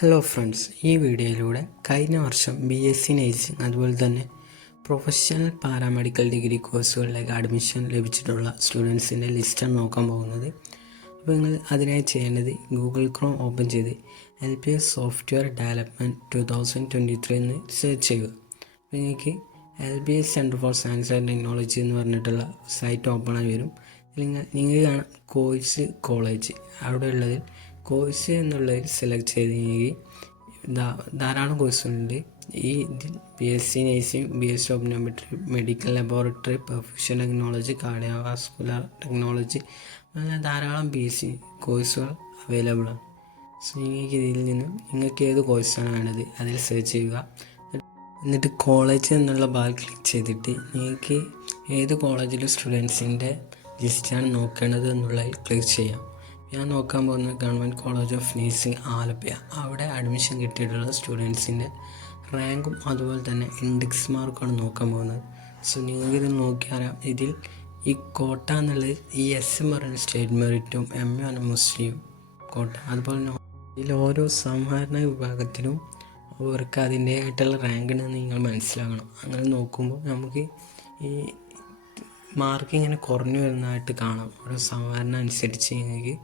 Hello friends, ഈ വീഡിയോയിലൂടെ കഴിഞ്ഞ വർഷം BSc നേഴ്സിംഗ് അതുപോലെ തന്നെ പ്രൊഫഷണൽ പാരാമെഡിക്കൽ ഡിഗ്രി കോഴ്സുകളിലേക്ക് അഡ്മിഷൻ ലഭിച്ചിട്ടുള്ള സ്റ്റുഡൻസിൻ്റെ ലിസ്റ്റാണ് നോക്കാൻ പോകുന്നത്. അപ്പോൾ നിങ്ങൾ അതിനായി ചെയ്യേണ്ടത് ഗൂഗിൾ ക്രോം ഓപ്പൺ ചെയ്ത് LPS സോഫ്റ്റ്വെയർ ഡെവലപ്മെൻറ്റ് 2023 എന്ന് സെർച്ച് ചെയ്യുക. അപ്പോൾ നിങ്ങൾക്ക് LPS centre for science and technology എന്ന് പറഞ്ഞിട്ടുള്ള സൈറ്റ് ഓപ്പണായി വരും. നിങ്ങൾ കാണാം കോളേജ് അവിടെ ഉള്ളതിൽ കോഴ്സ് എന്നുള്ളതിൽ സെലക്ട് ചെയ്തെങ്കിൽ ധാരാളം കോഴ്സുകളുണ്ട്. ഈ BSc nursing, BSc optometry, medical laboratory, perfusion technology, cardiovascular technology, അങ്ങനെ ധാരാളം BSc കോഴ്സുകൾ അവൈലബിൾ ആണ്. സോ നിങ്ങൾക്ക് ഏത് കോഴ്സാണ് വേണ്ടത് അതിൽ സെർച്ച് ചെയ്യുക. എന്നിട്ട് കോളേജ് എന്നുള്ള ഭാഗം ക്ലിക്ക് ചെയ്തിട്ട് നിങ്ങൾക്ക് ഏത് കോളേജിലെ സ്റ്റുഡൻസിൻ്റെ ലിസ്റ്റാണ് നോക്കേണ്ടത് എന്നുള്ളതിൽ ക്ലിക്ക് ചെയ്യാം. ഞാൻ നോക്കാൻ പോകുന്നത് government college of nursing Alappuzha. അവിടെ അഡ്മിഷൻ കിട്ടിയിട്ടുള്ള സ്റ്റുഡൻസിൻ്റെ റാങ്കും അതുപോലെ തന്നെ ഇൻഡെക്സ് മാർക്കുമാണ് നോക്കാൻ പോകുന്നത്. സോ നിങ്ങൾക്കിത് നോക്കിയാൽ ഇതിൽ ഈ കോട്ട എന്നുള്ളത് ഈ SM പറയുന്ന സ്റ്റേറ്റ് മെറിറ്റും MA ആണ് മുസ്ലിം കോട്ട. അതുപോലെ തന്നെ ഇതിൽ ഓരോ സാധാരണ വിഭാഗത്തിലും അവർക്ക് അതിൻ്റെതായിട്ടുള്ള റാങ്ക് ഉണ്ടെന്ന് നിങ്ങൾ മനസ്സിലാക്കണം. അങ്ങനെ നോക്കുമ്പോൾ നമുക്ക് ഈ മാർക്ക് ഇങ്ങനെ കുറഞ്ഞു വരുന്നതായിട്ട് കാണാം. ഓരോ സാധാരണ അനുസരിച്ച് നിങ്ങൾക്ക്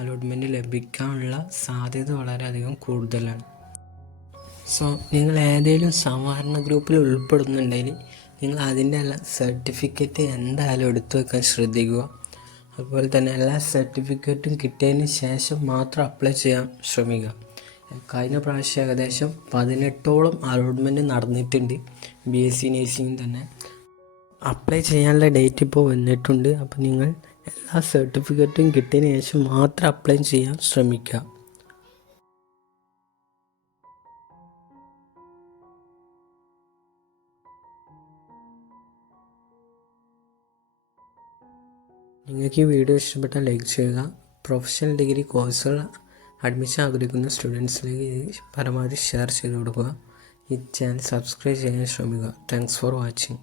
അലോട്ട്മെൻറ്റ് ലഭിക്കാനുള്ള സാധ്യത വളരെയധികം കൂടുതലാണ്. സോ നിങ്ങൾ ഏതെങ്കിലും സാധാരണ ഗ്രൂപ്പിൽ ഉൾപ്പെടുന്നുണ്ടെങ്കിൽ നിങ്ങൾ അതിൻ്റെ എല്ലാ സർട്ടിഫിക്കറ്റ് എന്തായാലും എടുത്തു വെക്കാൻ ശ്രദ്ധിക്കുക. അതുപോലെ തന്നെ എല്ലാ സർട്ടിഫിക്കറ്റും കിട്ടിയതിന് ശേഷം മാത്രം അപ്ലൈ ചെയ്യാൻ ശ്രമിക്കുക. കഴിഞ്ഞ പ്രാവശ്യം ഏകദേശം 18ഓളം അലോട്ട്മെൻറ്റ് നടന്നിട്ടുണ്ട്. BSc നേഴ്സിംഗ് തന്നെ അപ്ലൈ ചെയ്യാനുള്ള ഡേറ്റ് ഇപ്പോൾ വന്നിട്ടുണ്ട്. അപ്പോൾ നിങ്ങൾ എല്ലാ സർട്ടിഫിക്കറ്റും കിട്ടിയതിന് ശേഷം മാത്രം അപ്ലൈ ചെയ്യാൻ ശ്രമിക്കുക. നിങ്ങൾക്ക് ഈ വീഡിയോ ഇഷ്ടപ്പെട്ടാൽ ലൈക്ക് ചെയ്യുക. പ്രൊഫഷണൽ ഡിഗ്രി കോഴ്സുകൾ അഡ്മിഷൻ ആഗ്രഹിക്കുന്ന സ്റ്റുഡൻസിലേക്ക് പരമാവധി ഷെയർ ചെയ്ത് കൊടുക്കുക. ഈ ചാനൽ സബ്സ്ക്രൈബ് ചെയ്യാൻ ശ്രമിക്കുക. Thanks for watching.